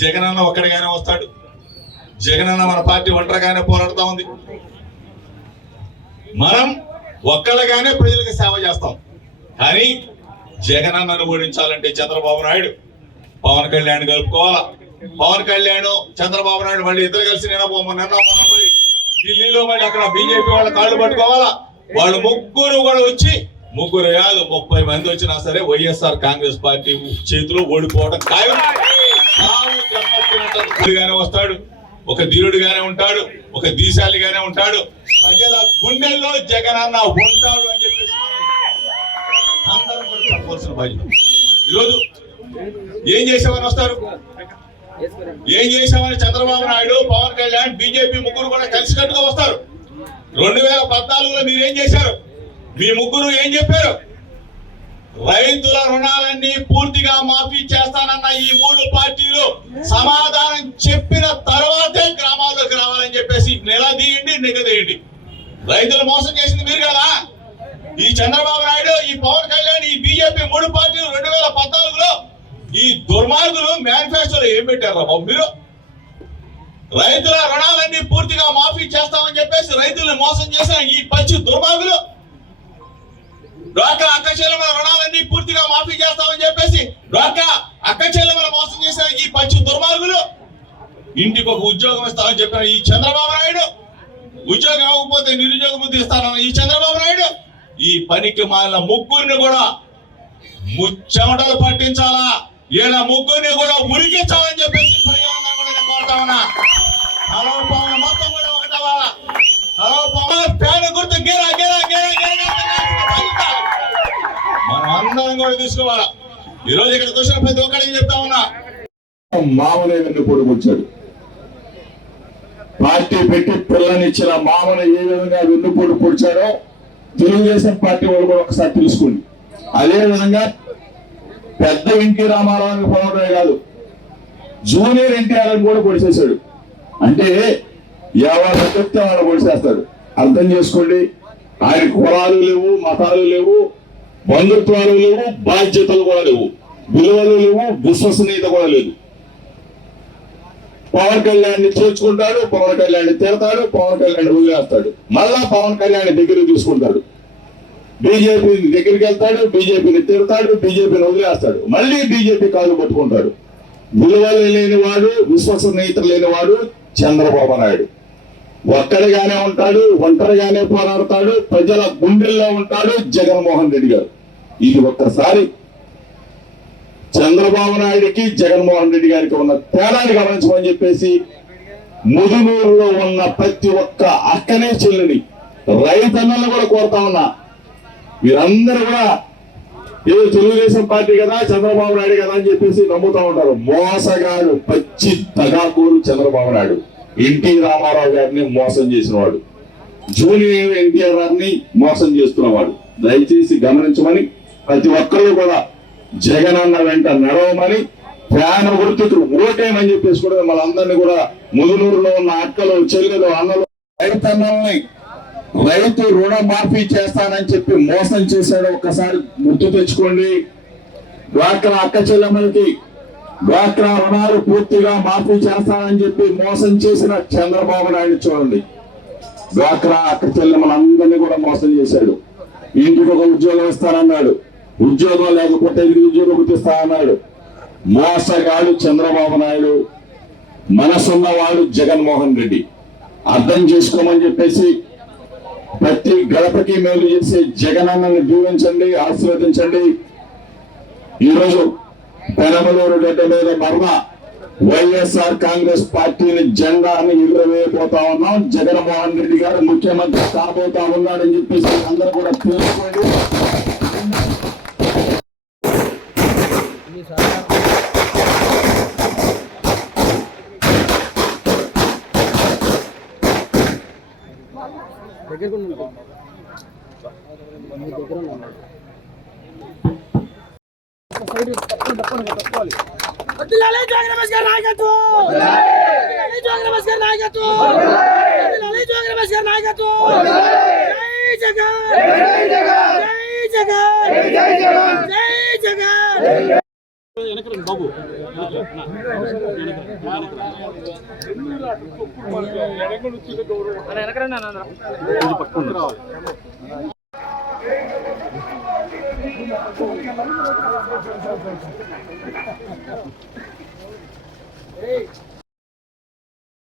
జగనన్న ఒక్కడిగానే వస్తాడు. జగనన్న మన పార్టీ ఒంటరిగానే పోరాడుతా ఉంది. మనం ఒక్కళ్ళగానే ప్రజలకు సేవ చేస్తాం. కానీ జగనన్నను ఓడించాలంటే చంద్రబాబు నాయుడు పవన్ కళ్యాణ్ కలుపుకోవాలా పవన్ కళ్యాణ్ చంద్రబాబు నాయుడు మళ్ళీ ఇద్దరు కలిసి నిన్న నిన్న ఢిల్లీలో మళ్ళీ అక్కడ బీజేపీ వాళ్ళ కాళ్ళు పట్టుకోవాలా? వాళ్ళు ముగ్గురు కూడా వచ్చి ముగ్గురు కాదు ముప్పై మంది వచ్చినా సరే వైఎస్ఆర్ కాంగ్రెస్ పార్టీ చేతిలో ఓడిపోవడం ఖాయం. సావు వస్తాడు. ఒక ధీరుడిగానే ఉంటాడు ఒక దీశాలిగానే ఉంటాడు. ప్రజల గుండెల్లో జగనన్న ఉంటాడు అని చెప్పేసి అందరం కూడా చెప్పవలసిన బాధ్యత. ఈరోజు ఏం చేసామని వస్తారు? ఏం చేసామని చంద్రబాబు నాయుడు పవన్ కళ్యాణ్ బీజేపీ ముగ్గురు కూడా కలిసికట్టుగా వస్తారు. రెండు వేల పద్నాలుగులో మీరు ఏం చేశారు? మీ ముగ్గురు ఏం చెప్పారు? రైతుల రుణాలన్నీ పూర్తిగా మాఫీ చేస్తానన్న ఈ మూడు పార్టీలు సమాధానం చెప్పిన తర్వాతే గ్రామాల్లోకి రావాలని చెప్పేసి నిలదీయండి నిగదీయండి. రైతులు మోసం చేసింది మీరు కదా? ఈ చంద్రబాబు నాయుడు ఈ పవన్ కళ్యాణ్ ఈ బీజేపీ మూడు పార్టీలు రెండు వేల పద్నాలుగులో ఈ దుర్మార్గులు మేనిఫెస్టోలో ఏం పెట్టారు బాబు మీరు? రైతుల రుణాలన్నీ పూర్తిగా మాఫీ చేస్తామని చెప్పేసి రైతులను మోసం చేసిన ఈ పచ్చి దుర్మార్గులు డ్వాక్రా అక్క చెల్లెమల రుణాలన్నీ పూర్తిగా మాఫీ చేస్తామని చెప్పేసి డ్వాక్రా అక్క చెల్లెమల మోసం చేసిన ఈ పచ్చి దుర్మార్గులు ఇంటికి ఒక ఉద్యోగం ఇస్తామని చెప్పిన ఈ చంద్రబాబు నాయుడు. ఉద్యోగం ఇవ్వకపోతే నిరుద్యోగ బుద్ధి ఇస్తానన్న ఈ చంద్రబాబు నాయుడు. ఈ పనికి మాలిన ముగ్గురిని కూడా ముచ్చమటలు పట్టించాలా? ఇలా ముగ్గురిని కూడా ఉరికించాలని చెప్పేసి కోరుతా ఉన్నా. కూడా తీసుకోవాలా? ఈ రోజు ఇక్కడ కూర్చున్న ప్రతి ఒక్కరికి చెప్తా ఉన్నా. మామనే వెన్ను పొడుకొచ్చాడు పార్టీ పెట్టి పిల్లనిచ్చిన మామను ఏ విధంగా వెన్ను పొడి పొడిచాడో తెలుగుదేశం పార్టీ వాళ్ళు కూడా ఒకసారి తెలుసుకోండి. అదే విధంగా పెద్ద ఎన్టీ రామారావుని పొడవడమే కాదు జూనియర్ ఎన్టీఆర్ కూడా పొడిచేశాడు. అంటే ఎవరు చెప్తే వాళ్ళు పొడిచేస్తాడు అర్థం చేసుకోండి. ఆయన కులాలు లేవు మతాలు లేవు బంధుత్వాలు లేవు బాధ్యతలు కూడా లేవు. విలువలు లేవు విశ్వసనీయత కూడా లేదు. పవన్ కళ్యాణ్ని చేర్చుకుంటాడు పవన్ కళ్యాణ్ తిడతాడు పవన్ కళ్యాణ్ వదిలేస్తాడు. మళ్ళా పవన్ కళ్యాణ్ దగ్గర తీసుకుంటాడు. బీజేపీ దగ్గరికి వెళ్తాడు బీజేపీని తిడతాడు బీజేపీని వదిలేస్తాడు. మళ్ళీ బీజేపీ కాలు పట్టుకుంటాడు. విలువలు లేనివాడు విశ్వసనీయత లేనివాడు చంద్రబాబు నాయుడు. ఒక్కడిగానే ఉంటాడు ఒంటరిగానే పోరాడతాడు ప్రజల గుండెల్లో ఉంటాడు జగన్మోహన్ రెడ్డి గారు. ఇది ఒక్కసారి చంద్రబాబు నాయుడికి జగన్మోహన్ రెడ్డి గారికి ఉన్న తేడాని గమనించమని చెప్పేసి ముదునూరులో ఉన్న ప్రతి ఒక్క అక్కనే చెల్లిని రైతన్నలను కూడా కోరుతా ఉన్నా. వీరందరూ కూడా ఏదో తెలుగుదేశం పార్టీ కదా చంద్రబాబు నాయుడు కదా అని చెప్పేసి నమ్ముతా ఉంటారు. మోసగాడు పచ్చి తగాకూరు చంద్రబాబు నాయుడు. ఎన్టీ రామారావు గారిని మోసం చేసినవాడు. జూనియర్ ఎన్టీఆర్ గారిని మోసం చేస్తున్నవాడు. దయచేసి గమనించమని ప్రతి ఒక్కరు కూడా జగన్ అన్న వెంట నడవమని ప్రాణ గుర్తుకు ఓటేమని చెప్పేసి కూడా మనందరినీ కూడా ముదునూరులో ఉన్న అక్కలు చెల్లెలు అన్నలు రైతన్నల్ని రైతు రుణ మాఫీ చేస్తానని చెప్పి మోసం చేశాడు. ఒక్కసారి గుర్తు తెచ్చుకోండి. డ్వాక్రా అక్క చెల్లెమ్మలకి డ్వాక్రా రుణాలు పూర్తిగా మాఫీ చేస్తానని చెప్పి మోసం చేసిన చంద్రబాబు నాయుడు చూడండి. డ్వాక్రా అక్క చెల్లెమ్మలందరినీ కూడా మోసం చేశాడు. ఇంటికి ఒక ఉద్యోగం ఇస్తానన్నాడు. ఉద్యోగం లేకపోతే నిరుద్యోగం గుర్తిస్తా అన్నాడు మోసగాడు చంద్రబాబు నాయుడు. మనసున్నవాడు జగన్మోహన్ రెడ్డి. అర్థం చేసుకోమని చెప్పేసి ప్రతి గడపకి మేలు చేసే జగనన్నని దీవించండి ఆశీర్వదించండి. ఈరోజు పెనమలూరు గడ్డ మీద మరణ. వైఎస్ఆర్ కాంగ్రెస్ పార్టీని జెండాను ఎగురవేయబోతా ఉన్నాం. జగన్మోహన్ రెడ్డి గారు ముఖ్యమంత్రి కాబోతా ఉన్నాడని చెప్పేసి అందరూ కూడా తెలుసుకోండి దగ్గర కూడా మీ దగ్గర ఉన్నాను సైడ్ తప్పకుండా తప్పకుండా తప్పుకోవాలి వదిలాలి జోగి రమేష్ నాయకత్వం వదిలాలి జోగి రమేష్ నాయకత్వం వదిలాలి జోగి రమేష్ నాయకత్వం జై జగన్ జై జగన్ జై జగన్ జై జగన్ Ei!